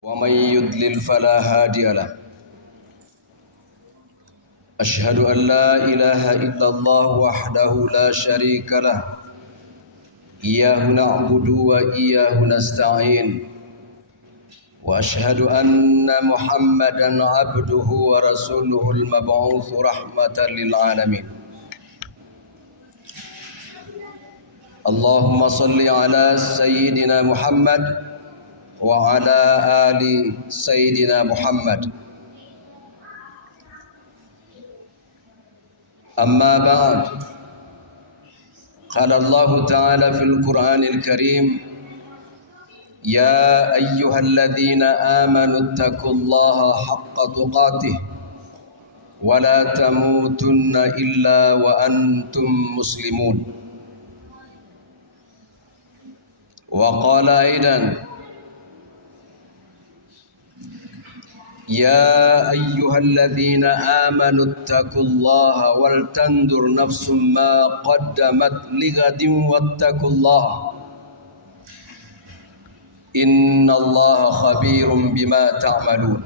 ومن يضلل فلا هادي له. أشهد أن لا إله إلا الله وحده لا شريك له، إياه نعبد وإياه نستعين، وأشهد أن محمدا عبده ورسوله المبعوث رحمة للعالمين. اللهم صل على سيدنا محمد وعلى آل سيدنا محمد. أما بعد، قال الله تعالى في القرآن الكريم: يا أيها الذين آمنوا اتقوا الله حق تقاته ولا تموتن إلا وأنتم مسلمون. وقال أيضا: يا أيها الذين آمنوا اتقوا الله ولتنظر نفس ما قدمت لغد واتقوا الله إن الله خبير بما تعملون.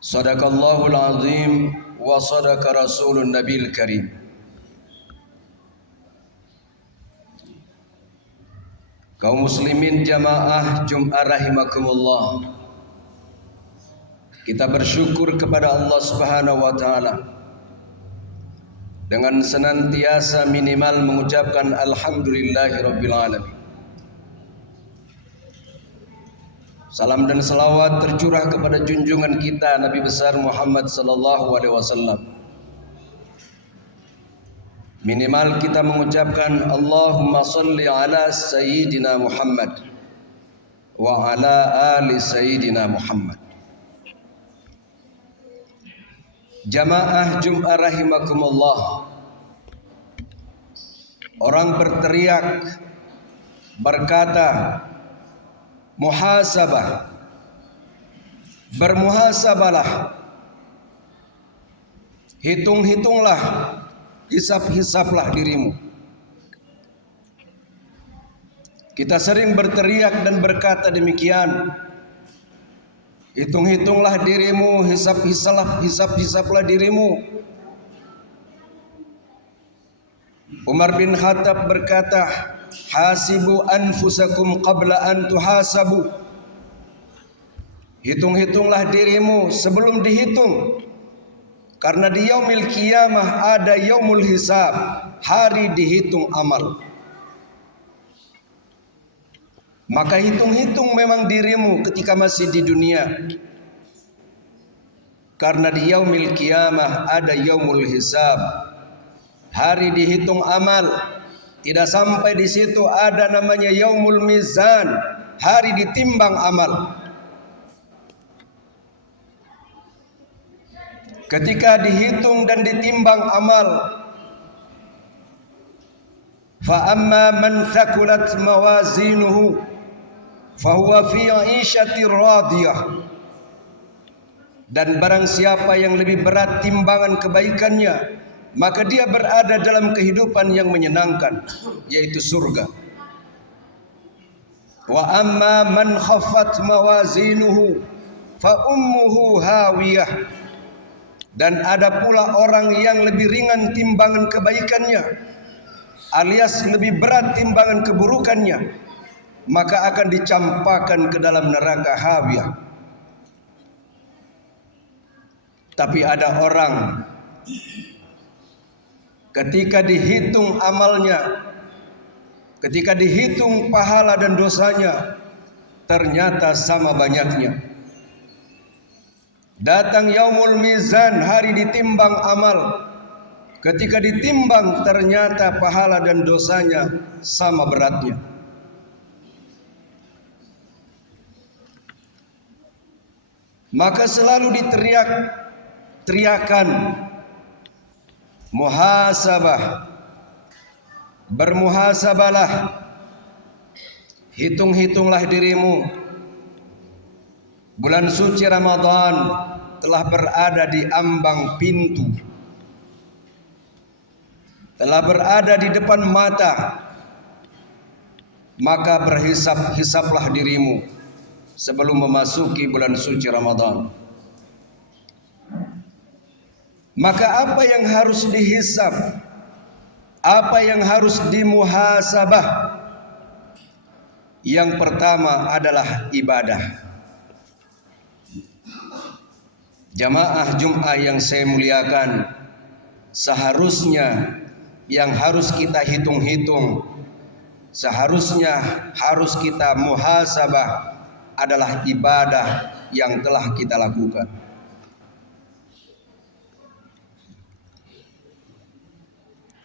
صدق الله العظيم وصدق رسول النبي الكريم. Kaum muslimin jamaah Jum'ah rahimakumullah, kita bersyukur kepada Allah Subhanahu wa taala dengan senantiasa minimal mengucapkan alhamdulillahirabbil alamin. Salam dan salawat tercurah kepada junjungan kita Nabi besar Muhammad sallallahu alaihi wasallam. Minimal kita mengucapkan Allahumma salli ala Sayyidina Muhammad wa ala ali Sayyidina Muhammad. Jamaah Jum'ah rahimakumullah, orang berteriak berkata muhasabah, bermuhasabalah, hitung-hitunglah, hisap-hisaplah dirimu. Kita sering berteriak dan berkata demikian. Hitung-hitunglah dirimu, hisap-hisaplah dirimu. Umar bin Khattab berkata, hasibu anfusakum qabla an tuhasabu. Hitung-hitunglah dirimu sebelum dihitung. Karena di yaumil qiyamah ada yaumul hisab, hari dihitung amal. Maka hitung-hitung memang dirimu ketika masih di dunia. Karena di yaumil qiyamah ada yaumul hisab, hari dihitung amal. Tidak sampai di situ, ada namanya yaumul mizan, hari ditimbang amal. Ketika dihitung dan ditimbang amal, fa amma man thaqulat mawazinuhu fahuwa fi 'ishatir radiyah. Dan barang siapa yang lebih berat timbangan kebaikannya, maka dia berada dalam kehidupan yang menyenangkan, yaitu surga. Wa amma man khaffat mawazinuhu fa ummuhu hawiyah. Dan ada pula orang yang lebih ringan timbangan kebaikannya, alias lebih berat timbangan keburukannya, maka akan dicampakkan ke dalam neraka hawiyah. Tapi ada orang ketika dihitung amalnya, ketika dihitung pahala dan dosanya, ternyata sama banyaknya. Datang yaumul mizan, hari ditimbang amal. Ketika ditimbang ternyata pahala dan dosanya sama beratnya. Maka selalu teriakan muhasabah, bermuhasabalah, hitung-hitunglah dirimu. Bulan suci Ramadan telah berada di ambang pintu, telah berada di depan mata. maka berhisap-hisaplah dirimu sebelum memasuki bulan suci Ramadan. Maka apa yang harus dihisap, apa yang harus dimuhasabah? Yang pertama adalah ibadah. Jamaah Jum'ah yang saya muliakan, seharusnya yang harus kita hitung-hitung, seharusnya harus kita muhasabah adalah ibadah yang telah kita lakukan.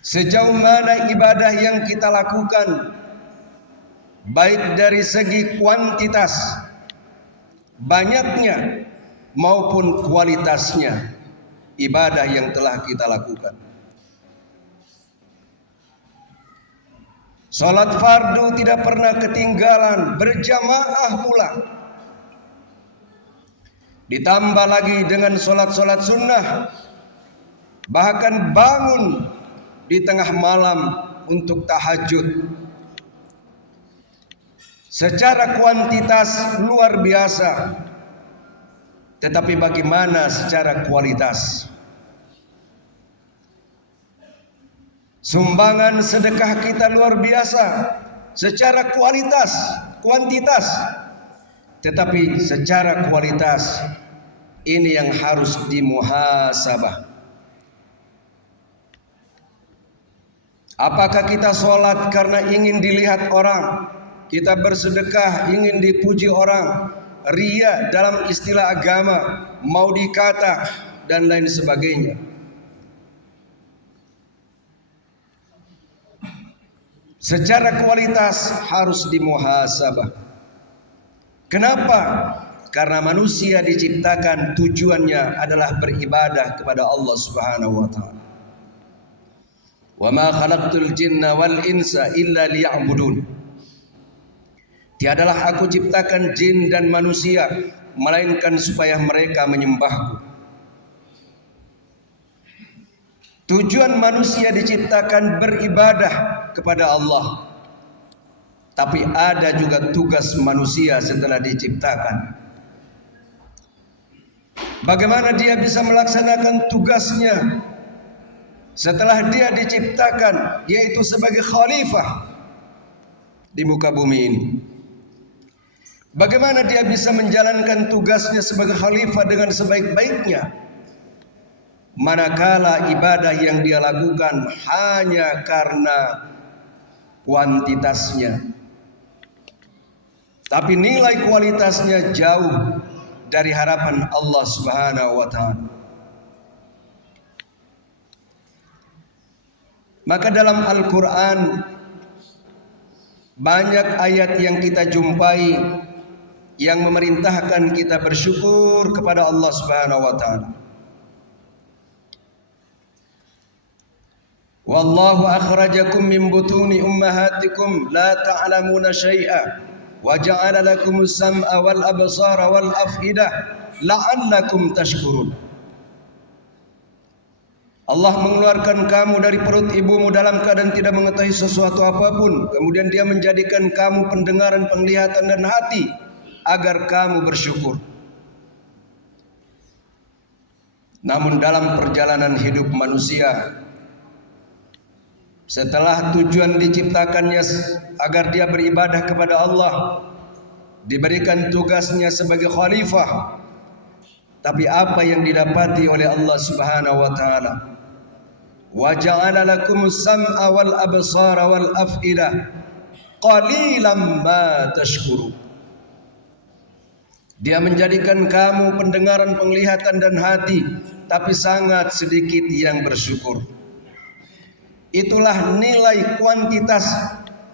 Sejauh mana ibadah yang kita lakukan, baik dari segi kuantitas, banyaknya maupun kualitasnya, ibadah yang telah kita lakukan. Salat fardu tidak pernah ketinggalan, berjamaah pula. Ditambah lagi dengan salat-salat sunnah, bahkan bangun di tengah malam untuk tahajud. Secara kuantitas luar biasa, tetapi bagaimana secara kualitas? Sumbangan sedekah kita luar biasa secara kuantitas, tetapi secara kualitas ini yang harus dimuhasabah. Apakah kita sholat karena ingin dilihat orang, kita bersedekah ingin dipuji orang, riya dalam istilah agama, mau dikata dan lain sebagainya. Secara kualitas harus dimuhasabah. Kenapa? Karena manusia diciptakan tujuannya adalah beribadah kepada Allah Subhanahu wa taala. Wa ma khalaqtul jinna wal insa illa liya'budun. Tiadalah aku ciptakan jin dan manusia melainkan supaya mereka menyembahku. Tujuan manusia diciptakan beribadah kepada Allah. Tapi ada juga tugas manusia setelah diciptakan. Bagaimana dia bisa melaksanakan tugasnya setelah dia diciptakan, yaitu sebagai khalifah di muka bumi ini? Bagaimana dia bisa menjalankan tugasnya sebagai khalifah dengan sebaik-baiknya, manakala ibadah yang dia lakukan hanya karena kuantitasnya, tapi nilai kualitasnya jauh dari harapan Allah Subhanahu wa taala. Maka dalam Al-Quran banyak ayat yang kita jumpai yang memerintahkan kita bersyukur kepada Allah Subhanahu wa taala. Wallahu akhrajakum min butuni ummahatikum la ta'lamuna syai'a wa ja'ala lakumus sam'a wal absara wal af'idah la'allakum tashkurun. Allah mengeluarkan kamu dari perut ibumu dalam keadaan tidak mengetahui sesuatu apapun. Kemudian dia menjadikan kamu pendengaran, penglihatan dan hati agar kamu bersyukur. Namun dalam perjalanan hidup manusia, setelah tujuan diciptakannya agar dia beribadah kepada Allah, diberikan tugasnya sebagai khalifah, tapi apa yang didapati oleh Allah Subhanahu wa taala? Wa ja'ala lakumus sam'a wal absara wal af'idah qalilan ma tashkurun. Dia menjadikan kamu pendengaran, penglihatan dan hati, tapi sangat sedikit yang bersyukur. Itulah nilai kuantitas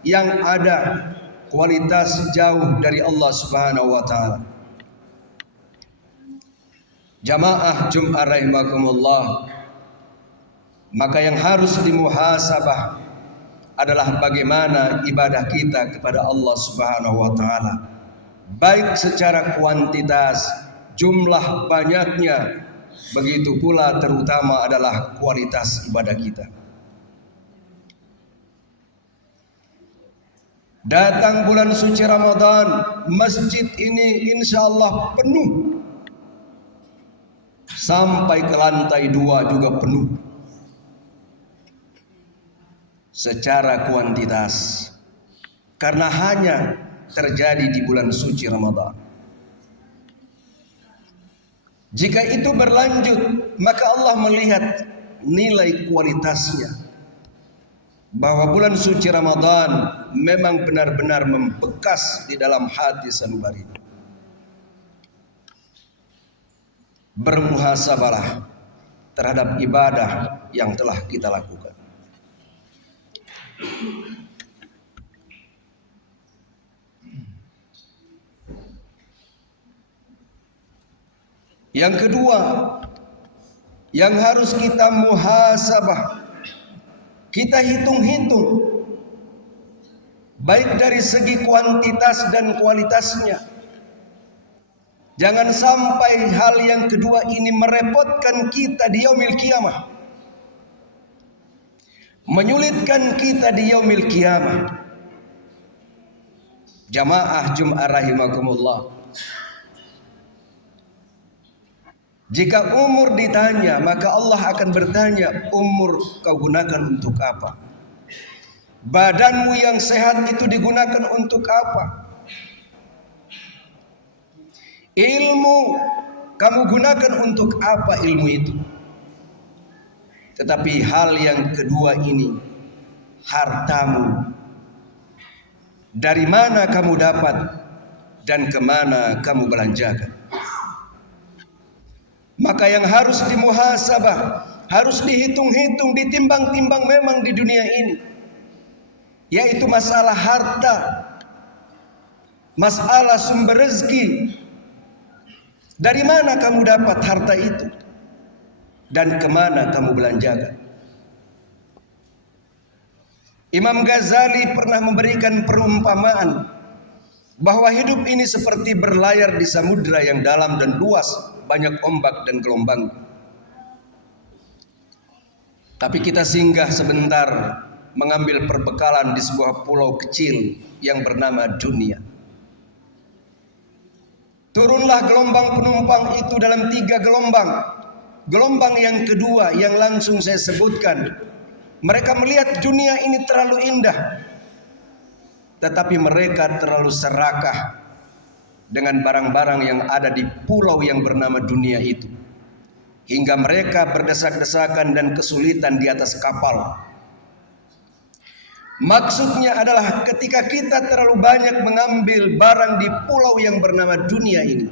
yang ada, kualitas jauh dari Allah Subhanahu wa taala. Jamaah Jum'ah rahimakumullah, maka yang harus dimuhasabah adalah bagaimana ibadah kita kepada Allah Subhanahu wa taala, baik secara kuantitas, jumlah banyaknya, begitu pula terutama adalah kualitas ibadah kita. Datang bulan suci Ramadan, masjid ini insya Allah penuh. Sampai ke lantai 2 juga penuh. Secara kuantitas. Karena hanya terjadi di bulan suci Ramadan. Jika itu berlanjut, maka Allah melihat nilai kualitasnya. Bahwa bulan suci Ramadan memang benar-benar membekas di dalam hati sanubari. Bermuhasabalah terhadap ibadah yang telah kita lakukan. Yang kedua, yang harus kita muhasabah, kita hitung-hitung, baik dari segi kuantitas dan kualitasnya. Jangan sampai hal yang kedua ini merepotkan kita di yaumil qiyamah, menyulitkan kita di yaumil qiyamah. Jamaah Jum'ah rahimakumullah. Jika umur ditanya, maka Allah akan bertanya, umur kau gunakan untuk apa? Badanmu yang sehat itu digunakan untuk apa? Ilmu kamu gunakan untuk apa ilmu itu? Tetapi hal yang kedua ini, hartamu, dari mana kamu dapat dan kemana kamu belanjakan? Maka yang harus dimuhasabah, harus dihitung-hitung, ditimbang-timbang memang di dunia ini, yaitu masalah harta, masalah sumber rezeki. Dari mana kamu dapat harta itu dan kemana kamu belanjakan? Imam Ghazali pernah memberikan perumpamaan bahwa hidup ini seperti berlayar di samudra yang dalam dan luas, banyak ombak dan gelombang. Tapi kita singgah sebentar mengambil perbekalan di sebuah pulau kecil yang bernama dunia. Turunlah gelombang penumpang itu dalam 3 gelombang. Gelombang yang kedua yang langsung saya sebutkan, mereka melihat dunia ini terlalu indah, tetapi mereka terlalu serakah dengan barang-barang yang ada di pulau yang bernama dunia itu, hingga mereka berdesak-desakan dan kesulitan di atas kapal. Maksudnya adalah ketika kita terlalu banyak mengambil barang di pulau yang bernama dunia ini,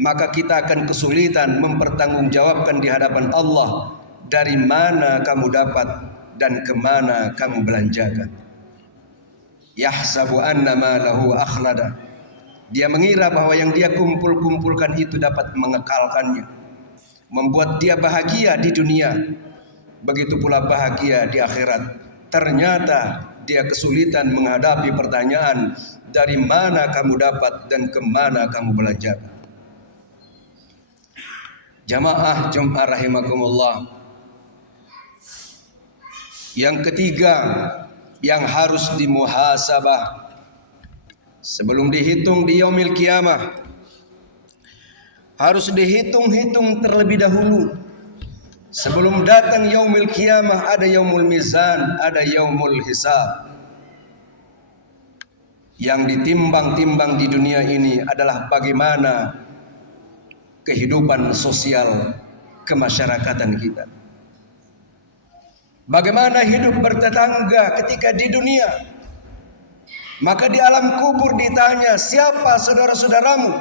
maka kita akan kesulitan mempertanggungjawabkan di hadapan Allah dari mana kamu dapat dan kemana kamu belanjakan. Yahsabu anna ma lahu akhlada. Dia mengira bahwa yang dia kumpulkan itu dapat mengekalkannya, membuat dia bahagia di dunia, begitu pula bahagia di akhirat. Ternyata dia kesulitan menghadapi pertanyaan, dari mana kamu dapat dan kemana kamu belanjakan. Jamaah Jum'ah rahimakumullah. Yang ketiga yang harus dimuhasabah sebelum dihitung di yaumil qiyamah, harus dihitung-hitung terlebih dahulu. Sebelum datang yaumil qiyamah ada yaumul mizan, ada yaumul hisab. Yang ditimbang-timbang di dunia ini adalah bagaimana kehidupan sosial kemasyarakatan kita. Bagaimana hidup bertetangga ketika di dunia. Maka di alam kubur ditanya, siapa saudara-saudaramu?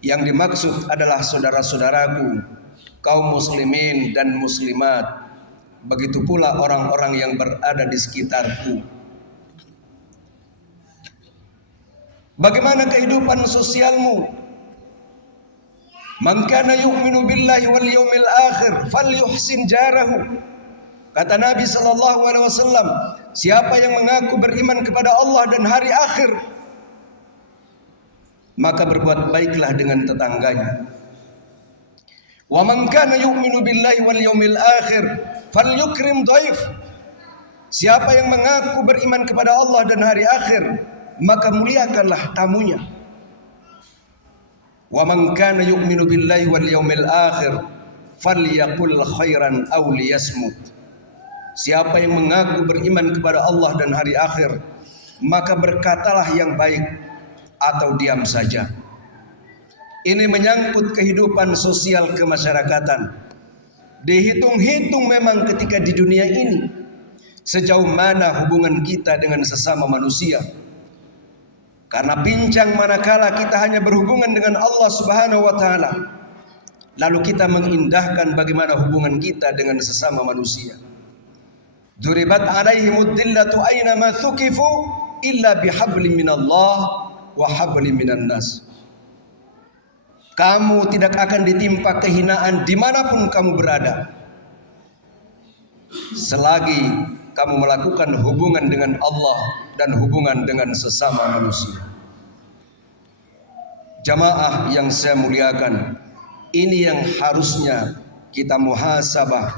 Yang dimaksud adalah saudara-saudaraku, kaum muslimin dan muslimat. Begitu pula orang-orang yang berada di sekitarku. Bagaimana kehidupan sosialmu? Man kana yu'minu billahi wal yawmil akhir falyuhsin jarahu. Kata Nabi sallallahu alaihi wasallam, siapa yang mengaku beriman kepada Allah dan hari akhir, maka berbuat baiklah dengan tetangganya. Wa man kana yu'minu billahi wal yawmil akhir falyukrim dhaif. Siapa yang mengaku beriman kepada Allah dan hari akhir, maka muliakanlah tamunya. Wa man kana yu'minu billahi wal yawmil akhir falyaqul khairan aw liyasmut. Siapa yang mengaku beriman kepada Allah dan hari akhir, maka berkatalah yang baik atau diam saja. Ini menyangkut kehidupan sosial kemasyarakatan. Dihitung-hitung memang ketika di dunia ini, sejauh mana hubungan kita dengan sesama manusia. Karena pincang manakala kita hanya berhubungan dengan Allah Subhanahu wa taala, lalu kita mengindahkan bagaimana hubungan kita dengan sesama manusia. Duribat alaihimud dillatu aina ma thuqifu illa bihablin minallah wa hablin minan nas. Kamu tidak akan ditimpa kehinaan dimanapun kamu berada, selagi kamu melakukan hubungan dengan Allah dan hubungan dengan sesama manusia. Jamaah yang saya muliakan, ini yang harusnya kita muhasabah,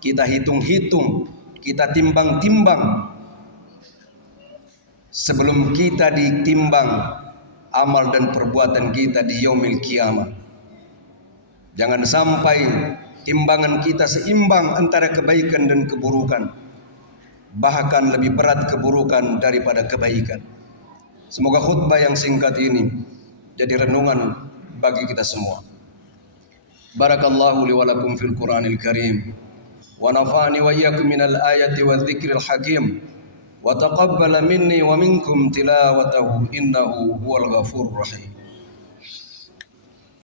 kita hitung-hitung, kita timbang-timbang sebelum kita ditimbang amal dan perbuatan kita di yaumil qiyamah. Jangan sampai timbangan kita seimbang antara kebaikan dan keburukan, bahkan lebih berat keburukan daripada kebaikan. Semoga khutbah yang singkat ini jadi renungan bagi kita semua. Barakallahu li wa lakum fil Qur'anil Karim wa nafa'ani wa iyyakum minal ayati wadh-dhikril hakim wa taqabbala minni wa minkum tilawatahu innahu huwal ghafurur rahim.